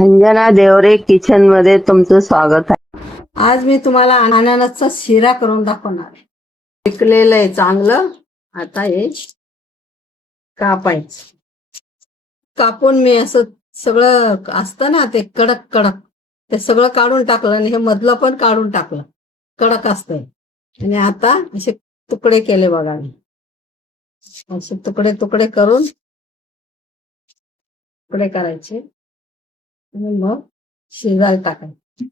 Anjana Deore kitchen मध्ये तुमचं स्वागत आहे. आज मी तुम्हाला अननसचा शिरा करून दाखवणार आहे. पिकलेलं आहे चांगलं. आता हे कापायचं. कापून मी असं सगळं असतं ना ते कडक कडक ते सगळं काढून टाकलं आणि हे मधलं पण काढून टाकलं. कडक असतंय. आणि आता असे तुकडे केले बघा मी. असे तुकडे तुकडे करून तुकडे करायचे आणि मग शिजायला टाकायचे.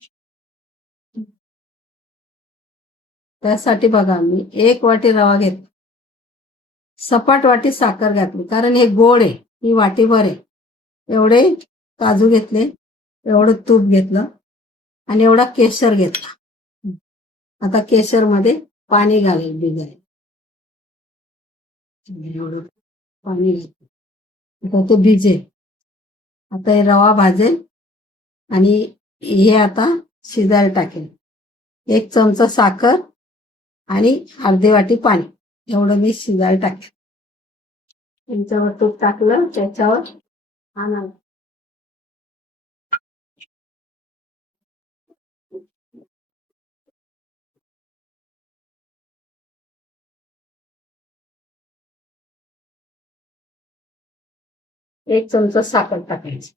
त्यासाठी बघा मी 1 वाटी रवा घेतला, सपाट वाटी साखर घातली कारण हे गोड आहे. ही वाटीभर आहे. एवढे काजू घेतले, एवढं तूप घेतलं आणि एवढा केशर घेतला. आता केशर मध्ये पाणी घालेल भिजायला. एवढं पाणी घातलं आता ते भिजेल. आता हे रवा भाजेल आणि हे आता शिजायला टाकेल. 1 चमचा साखर आणि अर्धी वाटी पाणी एवढं मी शिजायला टाकेल. त्याच्यावर तूप टाकलं, त्याच्यावर आणा 1 चमचा साखर टाकायची,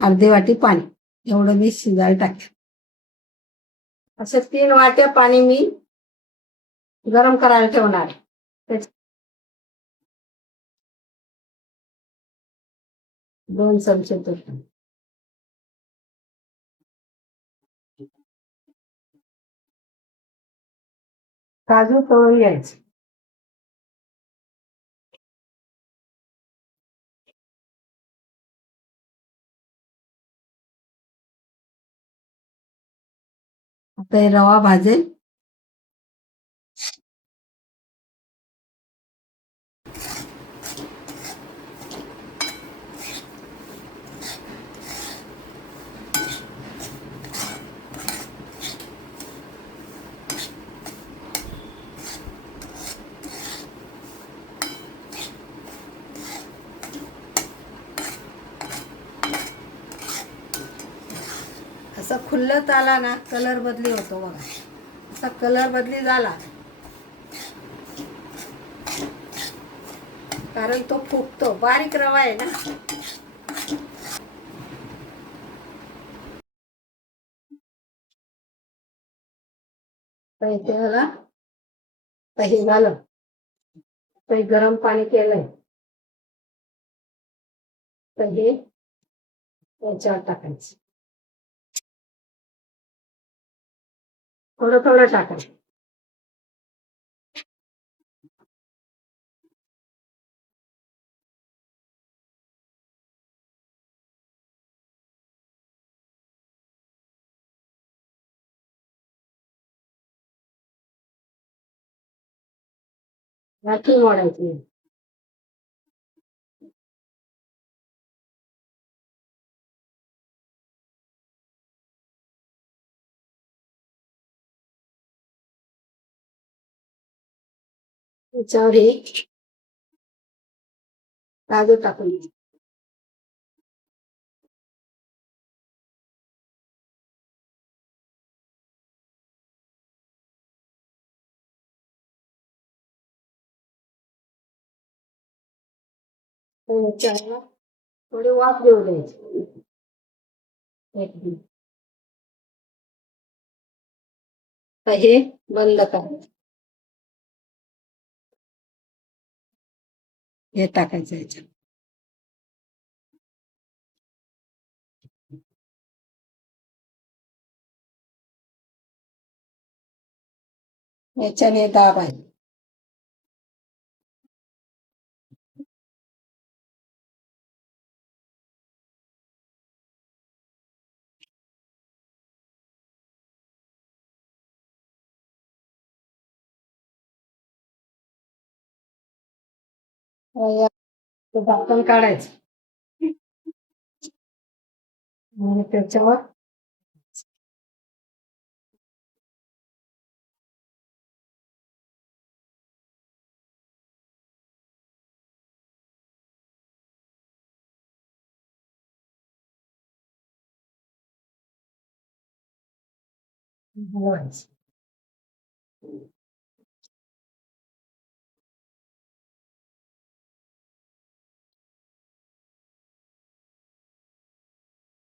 अर्धी वाटी पाणी एवढं मी शिजायला टाकेल. असे 3 वाट्या पाणी मी गरम करायला ठेवणार आहे. 2 चमचे तूप, काजू तळून घ्यायचे. आता हे रवा भाजेल. असा खुल्लत आला ना कलर बदली होतो बघा. असा कलर बदली झाला कारण तो फुगतो. बारीक रवा आहे ना. इथे ह्याला हे झालं. तर गरम पाणी केलंय तर हे याच्यावर टाकायचं. थोडं थोडं टाकायचं. वाटी मोडायची. त्याच्यावर हे काजू टाकून द्यायचे. त्याच्यावर थोडी वाफ देऊ द्यायची. हे बंद करायचं. हे टाकायचं याच्यात. याच्याने दाब आहे. झाकण काढायचं आणि त्याच्यावर हलवायचं.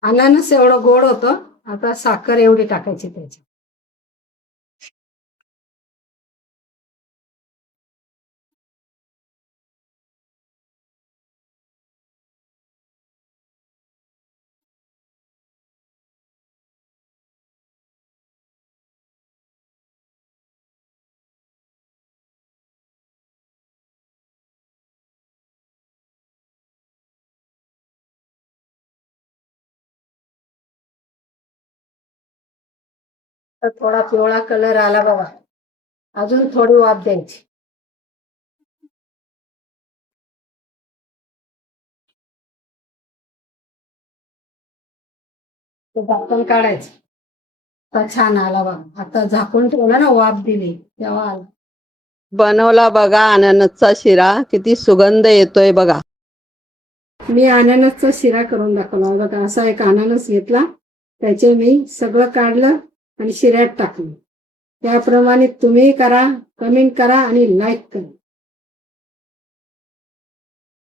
अनानस एवढं गोड होतं. आता साखर एवढी टाकायची त्याची. तर थोडा पिवळा कलर आला बघा. अजून थोडी वाफ द्यायची. ते झाकण काढायचं. आता छान आला बघा. आता झाकून ठेवलं ना, वाफ दिली तेव्हा आला. बनवला बघा अननसचा शिरा, किती सुगंध येतोय बघा. मी अननसचा शिरा करून दाखवला बघा. असा एक अननस घेतला, त्याचे मी सगळं काढलं आणि शिऱ्यात टाकलं. त्याप्रमाणे तुम्ही करा, कमेंट करा आणि लाईक करा.